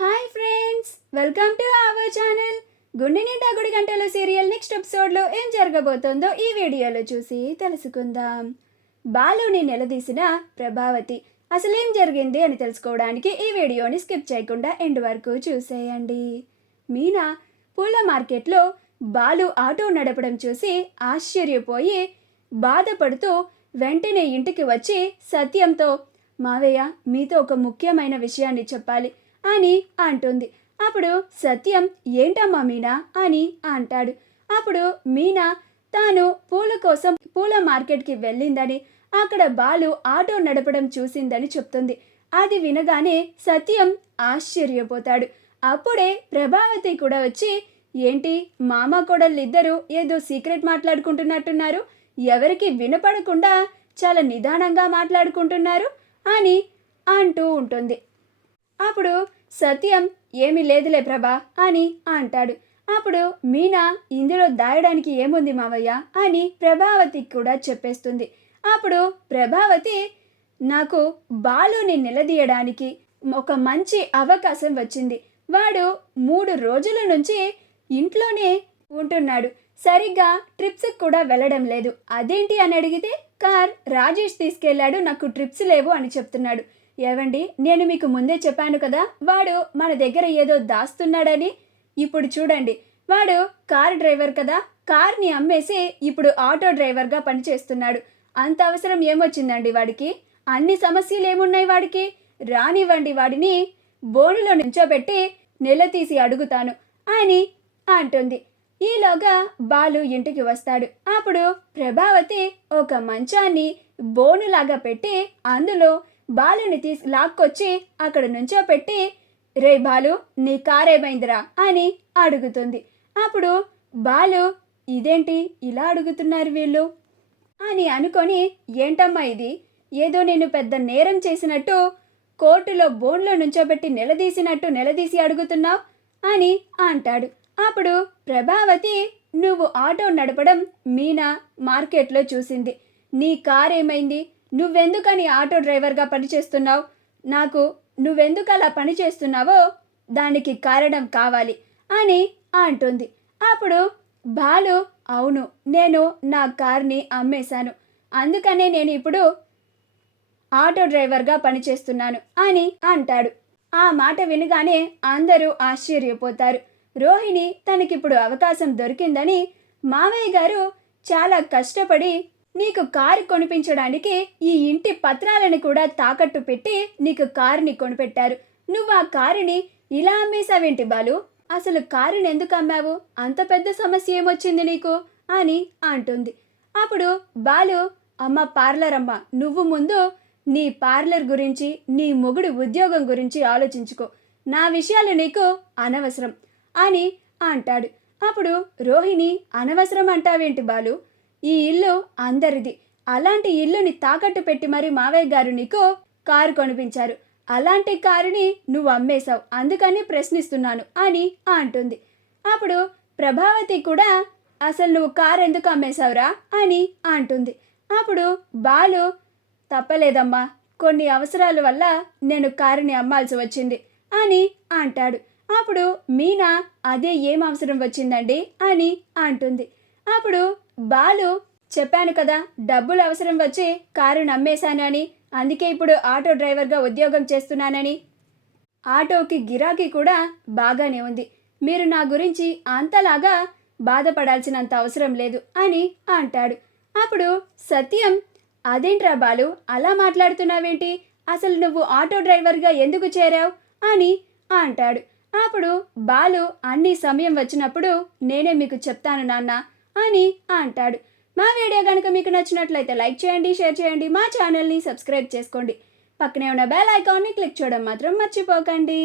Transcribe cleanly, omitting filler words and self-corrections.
Hi friends, welcome to our channel. గుండె నిండా గుడి గంటలు సీరియల్ నెక్స్ట్ ఎపిసోడ్లో ఏం జరగబోతోందో ఈ వీడియోలో చూసి తెలుసుకుందాం. బాలుని నిలదీసిన ప్రభావతి అసలేం జరిగింది అని తెలుసుకోవడానికి ఈ వీడియోని స్కిప్ చేయకుండా ఎండ్ వరకు చూసేయండి. మీనా పూల మార్కెట్లో బాలు ఆటో నడపడం చూసి ఆశ్చర్యపోయి బాధపడుతూ వెంటనే ఇంటికి వచ్చి సత్యంతో, మావయ్య మీతో ఒక ముఖ్యమైన విషయాన్ని చెప్పాలి అని అంటుంది. అప్పుడు సత్యం, ఏంటమ్మా మీనా అని అంటాడు. అప్పుడు మీనా తాను పూల కోసం పూల మార్కెట్కి వెళ్ళిందని, అక్కడ బాలు ఆటో నడపడం చూసిందని చెప్తుంది. అది వినగానే సత్యం ఆశ్చర్యపోతాడు. అప్పుడే ప్రభావతి కూడా వచ్చి, ఏంటి మామ కోడళ్ళిద్దరూ ఏదో సీక్రెట్ మాట్లాడుకుంటున్నట్టున్నారు, ఎవరికి వినపడకుండా చాలా నిదానంగా మాట్లాడుకుంటున్నారు అని అంటూ ఉంటుంది. అప్పుడు సత్యం, ఏమీ లేదులే ప్రభా అని అంటాడు. అప్పుడు మీనా, ఇందులో దాయడానికి ఏముంది మావయ్య అని ప్రభావతికి కూడా చెప్పేస్తుంది. అప్పుడు ప్రభావతి, నాకు బాలుని నిలదీయడానికి ఒక మంచి అవకాశం వచ్చింది. వాడు 3 రోజుల నుంచి ఇంట్లోనే ఉంటున్నాడు, సరిగ్గా ట్రిప్స్కి కూడా వెళ్ళడం లేదు. అదేంటి అని అడిగితే, కార్ రాజేష్ తీసుకెళ్లాడు, నాకు ట్రిప్స్ లేవు అని చెప్తున్నాడు. ఏవండి, నేను మీకు ముందే చెప్పాను కదా, వాడు మన దగ్గర ఏదో దాస్తున్నాడని. ఇప్పుడు చూడండి, వాడు కార్ డ్రైవర్ కదా, కార్ని అమ్మేసి ఇప్పుడు ఆటో డ్రైవర్గా పనిచేస్తున్నాడు. అంత అవసరం ఏమొచ్చిందండి వాడికి? అన్ని సమస్యలు ఏమున్నాయి వాడికి? రానివ్వండి, వాడిని బోనులో నుంచోబెట్టి నిలదీసి అడుగుతాను అని అంటుంది. ఈలోగా బాలు ఇంటికి వస్తాడు. అప్పుడు ప్రభావతి ఒక మంచాన్ని బోనులాగా పెట్టి అందులో బాలుని లాక్కొచ్చి అక్కడ నుంచోపెట్టి, రే బాలు, నీ కారేమైందిరా అని అడుగుతుంది. అప్పుడు బాలు, ఇదేంటి ఇలా అడుగుతున్నారు వీళ్ళు అని అనుకొని, ఏంటమ్మా ఇది, ఏదో నేను పెద్ద నేరం చేసినట్టు కోర్టులో బోన్లో నుంచోబెట్టి నిలదీసి అడుగుతున్నావు అని అంటాడు. అప్పుడు ప్రభావతి, నువ్వు ఆటో నడపడం మీనా మార్కెట్లో చూసింది, నీ కారేమైంది, నువ్వెందుకని ఆటో డ్రైవర్గా పనిచేస్తున్నావు, నాకు నువ్వెందుకు అలా పనిచేస్తున్నావో దానికి కారణం కావాలి అని అంటుంది. అప్పుడు బాలు, అవును, నేను నా కార్ని అమ్మేశాను, అందుకనే నేను ఇప్పుడు ఆటో డ్రైవర్గా పనిచేస్తున్నాను అని అంటాడు. ఆ మాట వినగానే అందరూ ఆశ్చర్యపోతారు. రోహిణి తనకిప్పుడు అవకాశం దొరికిందని మావయ్య గారు చాలా కష్టపడి నీకు కారు కొనిపించడానికి ఈ ఇంటి పత్రాలను కూడా తాకట్టు పెట్టి నీకు కారుని కొనిపెట్టారు. నువ్వు ఆ కారుని ఇలా అమ్మేశావేంటి బాలు? అసలు కారుని ఎందుకు అమ్మావు? అంత పెద్ద సమస్య ఏమొచ్చింది నీకు అని అంటుంది. అప్పుడు బాలు, అమ్మ పార్లర్ అమ్మ, నువ్వు ముందు నీ పార్లర్ గురించి, నీ మొగుడు ఉద్యోగం గురించి ఆలోచించుకో, నా విషయాలు నీకు అనవసరం అని అంటాడు. అప్పుడు రోహిణి, అనవసరం అంటావేంటి బాలు? ఈ ఇల్లు అందరిది, అలాంటి ఇల్లుని తాకట్టు పెట్టి మరి మావయ్య గారు నీకు కారు కొనిపించారు, అలాంటి కారుని నువ్వు అమ్మేశావు, అందుకని ప్రశ్నిస్తున్నాను అని అంటుంది. అప్పుడు ప్రభావతి కూడా, అసలు నువ్వు కారు ఎందుకు అమ్మేశావురా అని అంటుంది. అప్పుడు బాలు, తప్పలేదమ్మా, కొన్ని అవసరాల వల్ల నేను కారుని అమ్మాల్సి వచ్చింది అని అంటాడు. అప్పుడు మీనా, అదే ఏం అవసరం వచ్చిందండి అని అంటుంది. అప్పుడు బాలు, చెప్పాను కదా, డబ్బులు అవసరం వచ్చి కారు నమ్మేశానని, అందుకే ఇప్పుడు ఆటో డ్రైవర్గా ఉద్యోగం చేస్తున్నానని. ఆటోకి గిరాకీ కూడా బాగానే ఉంది, మీరు నా గురించి అంతలాగా బాధపడాల్సినంత అవసరం లేదు అని అంటాడు. అప్పుడు సత్యం, అదేంట్రా బాలు, అలా మాట్లాడుతున్నావేంటి, అసలు నువ్వు ఆటో డ్రైవర్గా ఎందుకు చేరావు అని అంటాడు. అప్పుడు బాలు, అన్ని సమయం వచ్చినప్పుడు నేనే మీకు చెప్తాను నాన్న అని అంటాడు. మా వీడియో కనుక మీకు నచ్చినట్లయితే లైక్ చేయండి, షేర్ చేయండి, మా ఛానల్ని సబ్స్క్రైబ్ చేసుకోండి, పక్కనే ఉన్న బెల్ ఐకాన్ని క్లిక్ చేయడం మాత్రం మర్చిపోకండి.